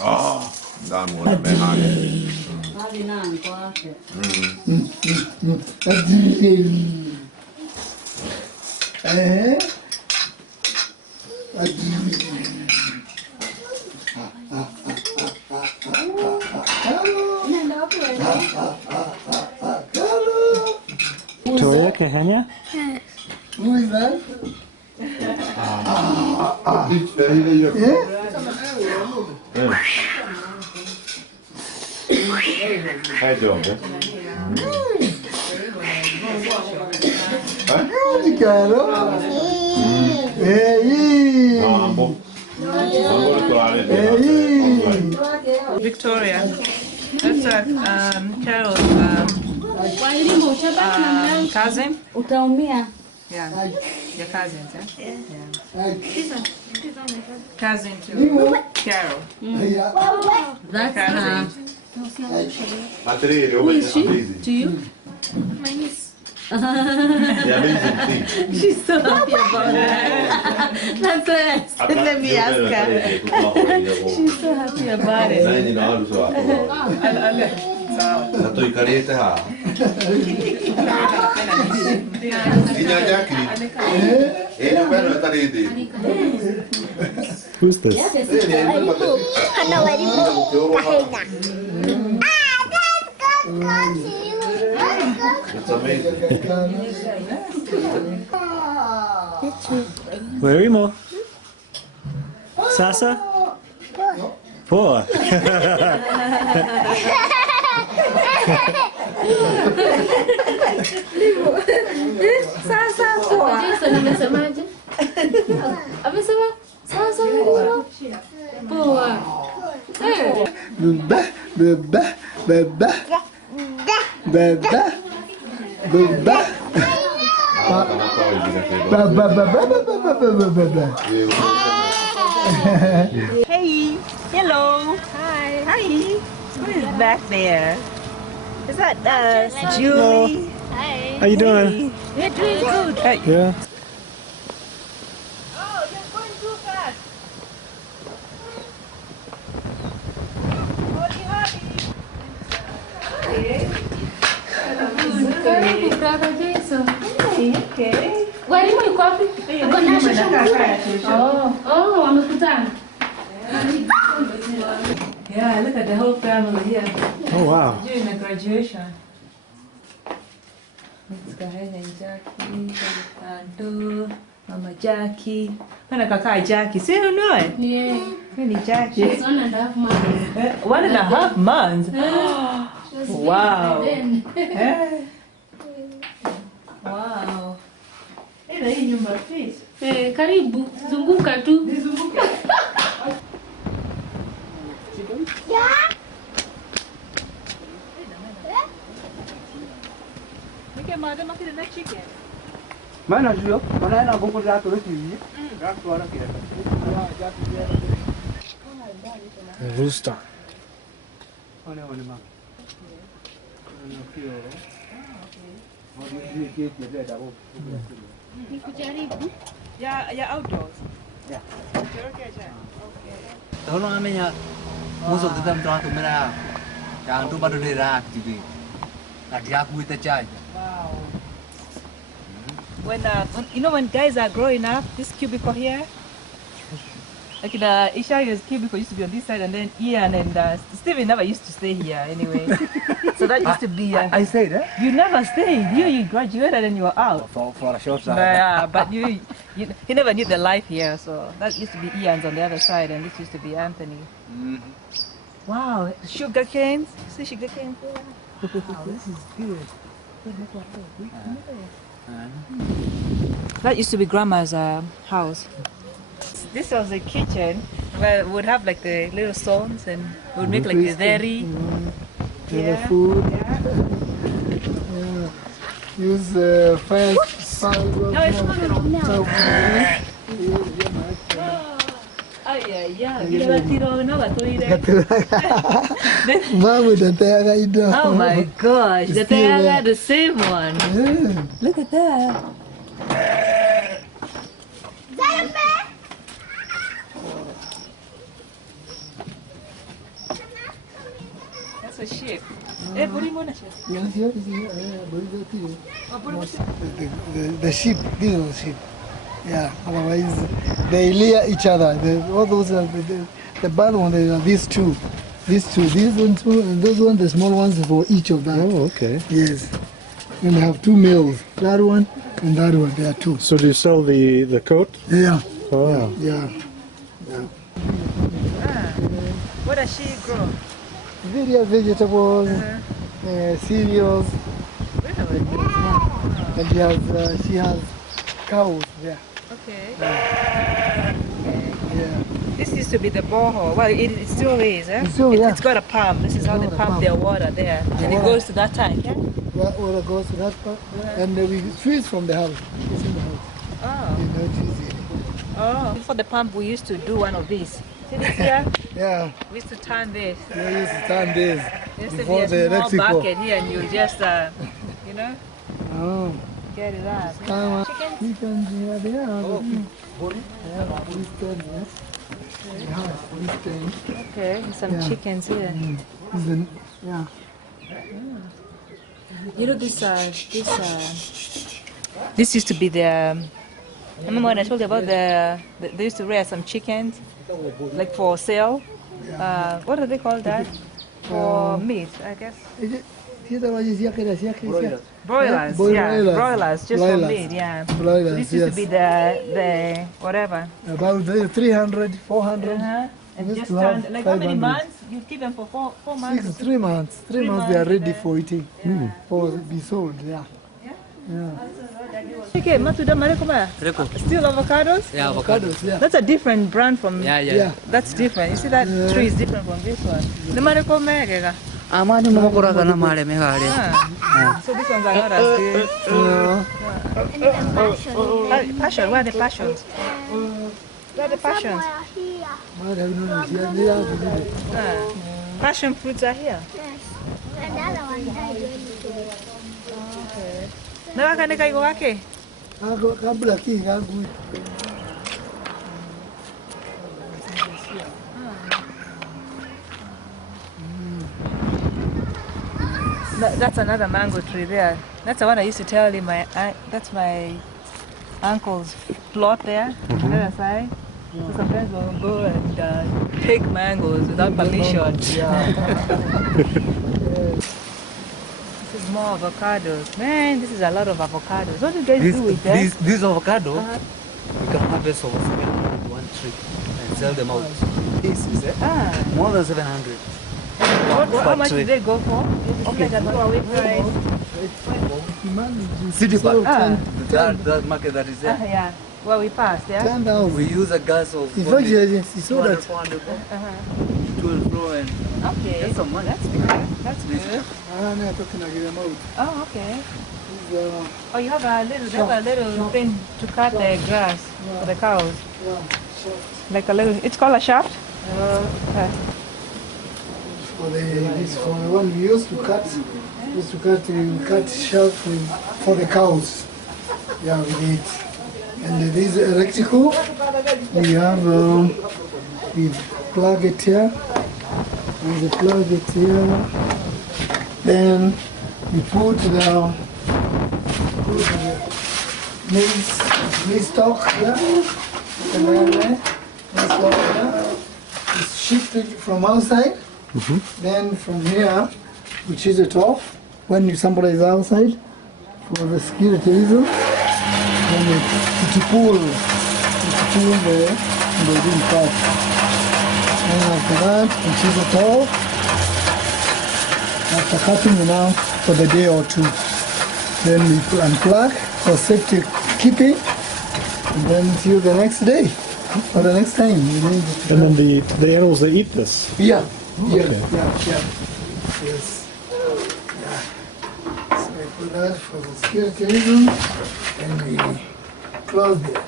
Ah, dá muito bem lá. Victoria, Kenya? Who is that? How you doing, man? Good girl. Hey. Victoria. That's Carol's cousin. Yeah, your cousins, yeah? Cousin to Carol. That's Cousin. Who is she to you? My niece. She's so happy about it. That's it. Let me ask her. She's so happy about it. Who's this? It's amazing. Where are you, Mo? Sasa? Poa. Sasa poa. Jason amesemaje? Amesema sasa poa. Baba, baba, baba. Baba. Baba. Baba, baba, baba, baba. Hey, hello. Hi. Hi. Who is back there? Is that Julie? Hi. How you doing? We're doing good. Yeah. Oh, you're going too fast. Karibu brother Jason. Okay. Walimu yuko wapi? Uko nasho shamba? Oh, wamekutana. Yeah, look at the whole family here. Oh, wow. During the graduation. It's Kahene and Jackie, Anto, Mama Jackie. When Kaka Jackie, see who know it? Yeah. Really Jackie. She's 1.5 months. 1.5 months. Wow. Then. Wow. Ila hii nyumba please. Karibu, zunguka tu. Nizunguke. Nike mada makile na chicken. Mana sio? Mana ina bongo za to reti. Rafu wala kile. Rooster. Ole ole ma. Nikujaribu. Yeah, outdoors. Yeah. Okay. How long amenya? Most of the time trying to mera. Yang tu baru dia aktif. Tadi aku itu charge. Wow. When you know when guys are growing up, this cubicle here, like Isha's cubicle used to be on this side, and then Ian and Steven never used to stay here anyway. So that used to be. I said that. You never stayed. You graduated and you were out. For a short time. Yeah, but you never knew the life here. So that used to be Ian's on the other side, and this used to be Anthony. Mm-hmm. Wow, sugar canes. See sugar canes there. Wow, this is good. That used to be Grandma's house. This was the kitchen where we would have like the little stones and we would make like the dairy. The food. Use fire. No, it's not. Mama, the tag I do. Oh my gosh, the Still, had the same one. Yeah. Look at that. the sheep. Eh, buri mo na siya. Yes, yes, yes. Oh, buri mo siya. The sheep, these are the sheep. Yeah, otherwise they layer each other. All those are the bad ones, are these two. These ones two, and those ones, the small ones for each of that. Oh, okay. Yes. And they have two males. That one and that one, there are two. So do you sell the coat? Yeah, Oh. yeah. What does she grow? Various vegetables, cereals, Really? and she has cows there. Okay. Yeah. This used to be the borehole. Well, it still is, eh? It still, yeah. It's got a pump. This is how they got a pump pump. their water there. And it goes to that tank, yeah? That water goes to that part, and we freeze from the house. It's in the house. Oh. You know, it's easy. Oh. Before the pump, we used to do one of these. See this here? Yeah, We used to turn this. we used to stand this There used to be before a the small electrical. bucket here and you just, you know, Oh, get it out. come on. Chickens? Chickens, yeah, they are. Yeah, this thing, yes. Yeah, this thing. Okay, some Yeah. chickens here. Yeah. You know this used to be the. Remember when I told you about they used to rear some chickens, like for sale. What do they call that? For meat, I guess. Is it? See the one is here. Broilers, yeah, broilers, just for meat, yeah. Broilers, This used to be yes. the whatever. About 300, 400. And Used just to have turn, like how many 500. months? You keep them for four months. 3 months. 3 months they are ready for eating. For be sold, yeah. Yeah. Okay, Matuda Marekoma. Reko. Still avocados? Yeah, avocado. Yeah. That's a different brand from. Yeah, yeah. Yeah. That's different. You see that tree is different from this one. The Marekoma. Amani mokora kana male megale. So these ones are not as good. Passion, where are the passions? Where are the passions? Might have known it. Yeah. Passion fruits are here. Another one died. Nawakanika iko wake? Kabla kinga good. That's another mango tree there. That's the one I used to tell him. That's my uncle's plot there on the other side. So sometimes we'll go and take mangoes without permission. This is more avocados. Man, this is a lot of avocados. What do you guys do with them? This avocado, we can harvest over 700 one tree and sell them out. This is it. More than 700. How much do they go for? It's like a throwaway price. City park. Ah. That market that is there. Yeah. Well, we passed, yeah? 10,000. We use a gas of In fact, you saw 200, that. 400 to and fro and Okay. get some money. That's good. That's good. I'm talking about them out. Oh, okay. These, Oh, you have a little thing to cut the grass for the cows. Like a little, it's called a shaft? for the one we used to cut. We cut shelf for the cows. Yeah, we did. And this electrical, we have, we plug it here. And we plug it here. Then we put the maize stalk here. And then maize stalk here. It's shifted from outside. Then from here, we choose it off when somebody is outside for the security reason. Then it pull the green part. And after that, we choose it off. After cutting it now for the day or two. Then we unplug for safety keeping. And then till the next day or the next time. And then the animals, they eat this. Yeah. Yeah, Okay. yeah. Yes. Yeah. So we put that for the security reason and we close it.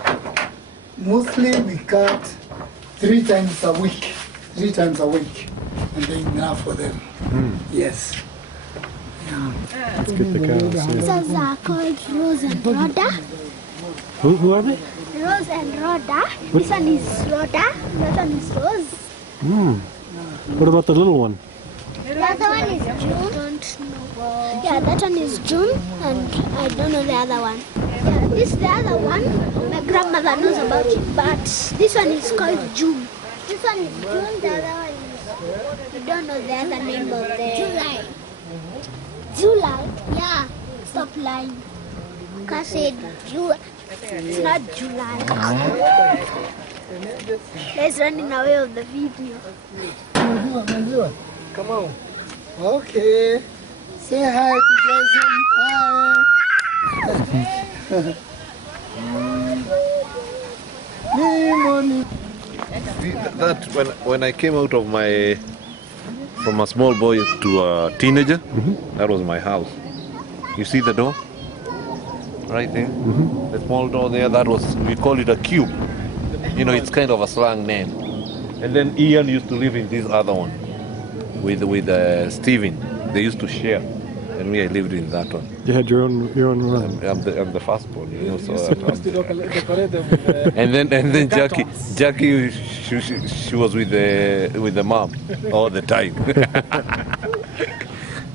Mostly we cut 3 times a week. 3 times a week. And then enough for them. Yes. Let's get the cows. Yeah. These are called Rose and Rhoda. Who are they? Rose and Rhoda. This one is Rhoda. That one is Rose. What about the little one? The other one is June. Don't know. Yeah, that one is June, and I don't know the other one. Yeah, this the other one. My grandmother knows about it, but this one is called June. This one is June. The other one is we don't know the other name of the July. July. Yeah. Stop lying. I said July. It's not July. Guys running away of the video. Come on. Okay. Say hi to Jason. Hi. Lemon. That when I came out of from a small boy to a teenager, that was my house. You see the door? Right there? The small door there, that was, we call it a cube. You know, it's kind of a slang name. And then Ian used to live in this other one with Steven. They used to share. And me, I lived in that one. You had your own room. I'm the firstborn, you know. So and then Jackie, she was with the mom all the time.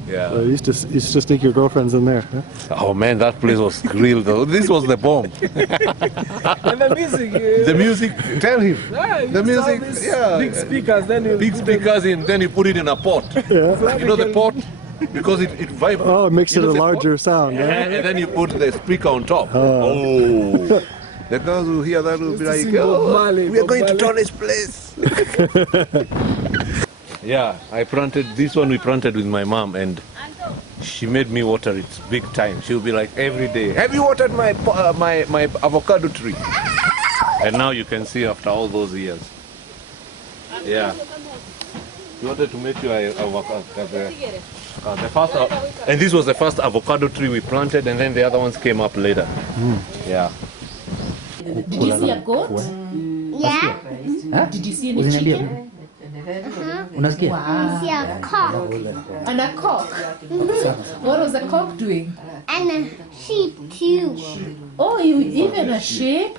Yeah. You used to stick your girlfriends in there. Huh? Oh man, that place was real though. This was the bomb. And the music. The music, tell him. Yeah, the music, yeah. Big speakers, then big speakers in, then you put it in a pot. Yeah. You know the pot? Because it vibrates. Oh, it makes it a larger sound. Yeah. Yeah. And then you put the speaker on top. Oh. The girls who hear that will be like, oh, we are going to Tony's place. Yeah, I planted, this one we planted with my mom, and she made me water it big time. She'll be like every day, have you watered my avocado tree? And now you can see after all those years. Yeah. We wanted to make you the first, and this was the first avocado tree we planted, and then the other ones came up later. Yeah. Did you see a goat? Yeah. Huh? Did you see any chicken? See a cock And a cock? What was the cock doing? and a sheep too. Oh, you even a sheep?